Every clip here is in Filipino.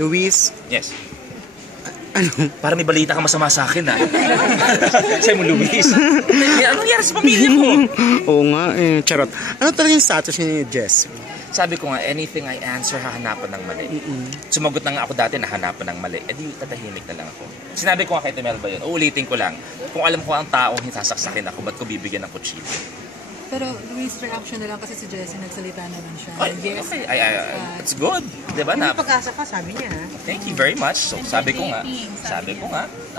Luis, Yes. ano? Para may balita ka masama sa akin, ha? Sa'yo mo, Luis. Anong nangyari sa pamilya ko? Oo nga, charot. Ano talaga yung status ni Jess? Sabi ko nga, anything I answer, hahanapan ng mali. Sumagot na nga ako dati, nahanapan ng mali. Eh di, tatahimik na lang ako. Sinabi ko nga kay Temel ba yun? Uulitin ko lang. Kung alam ko ang taong sasaksakin ako, ba't ko bibigyan ng kutsilyo? Pero Luis, reaction na lang kasi si Jessie nagsalita naman siya. Ay, Yes. okay. It's good. Diba na? May pag-asa ka, sabi niya. Thank you very much. So, sabi ko nga.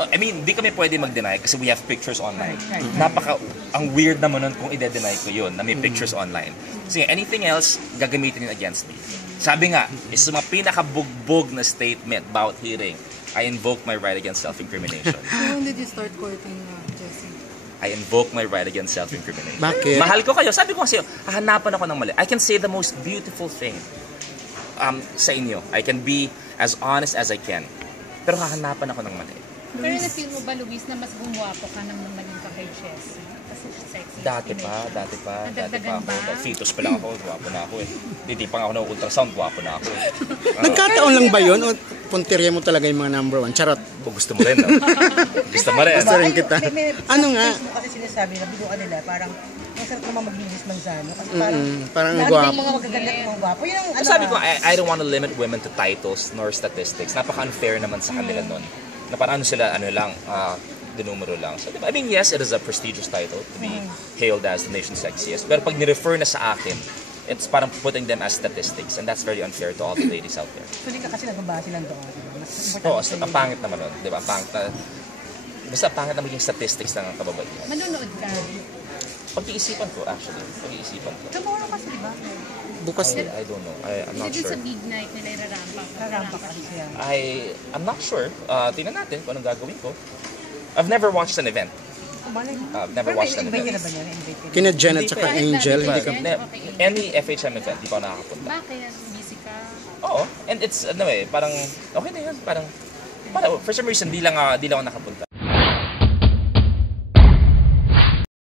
I mean, di kami pwede mag-deny kasi we have pictures online. Ang weird naman nun kung ide-deny ko yun na may pictures online. Kasi anything else, gagamitin yun against me. Sabi nga, isa mga pinakabugbog na statement about hearing, I invoke my right against self-incrimination. So when did you start courting Jessie? I invoke my right against self-incrimination. Bakit? Mahal ko kayo. Sabi ko kasi, hahanapan ako ng mali. I can say the most beautiful thing sa inyo. I can be as honest as I can. Pero hahanapan ako ng mali. Pero na-feel mo ba, Luis, na mas gumwapo ka nang naging ka kay Jessie? Kasi sexy. Dati pa Nadagdagan ako. ba? Fetus pa lang ako, guwapo na ako eh. Titipang ako ng ultrasound, guwapo na ako eh. Nagkataon lang ba yun? O puntirya mo talaga yung mga number one? Charot. Kung gusto mo rin, no? Gusto mo rin. Gusto rin kita. Ano nga? Facebook kasi sinasabi na biluan nila, parang ang sarap naman maglinis Manzano. Kasi parang, Parang lahat gwapo. ng mga magaganda at mga gwapo. Yun ang ano. Sabi ko, I don't want to limit women to titles nor statistics. Napaka-unfair naman sa kanila nun. Na parang ano sila, dinumero lang. So, diba? I mean, yes, it is a prestigious title to be hailed as the nation's sexiest. Pero pag nirefer na sa akin, it's parang putting them as statistics. And that's very unfair to all the ladies out there. So, hindi ka kasi nagbabase lang doon. Oo, so, ang pangit naman nun. Diba? Basta pangit na maging statistics ng kababaihan. Manonood ka. Pag-iisipan ko, actually. Pag-iisipan ko. Tomorrow kasi, di ba? Bukas. I don't know. I'm not Kasi sure. sa midnight nila irarampa. Rarampa ka kasi yan. I'm not sure. Tingnan natin kung anong gagawin ko. I've never watched an event. Kumalay. I've never watched an Invite ka event. na ba niya? Invite ka na. Kina Jen at saka Angel, hindi ka... Any FHM event, di pa ako nakakapunta. Bakit? Busy ka? Oo. And it's, parang, okay na yun. Parang, for some reason, di lang ako nakapunta.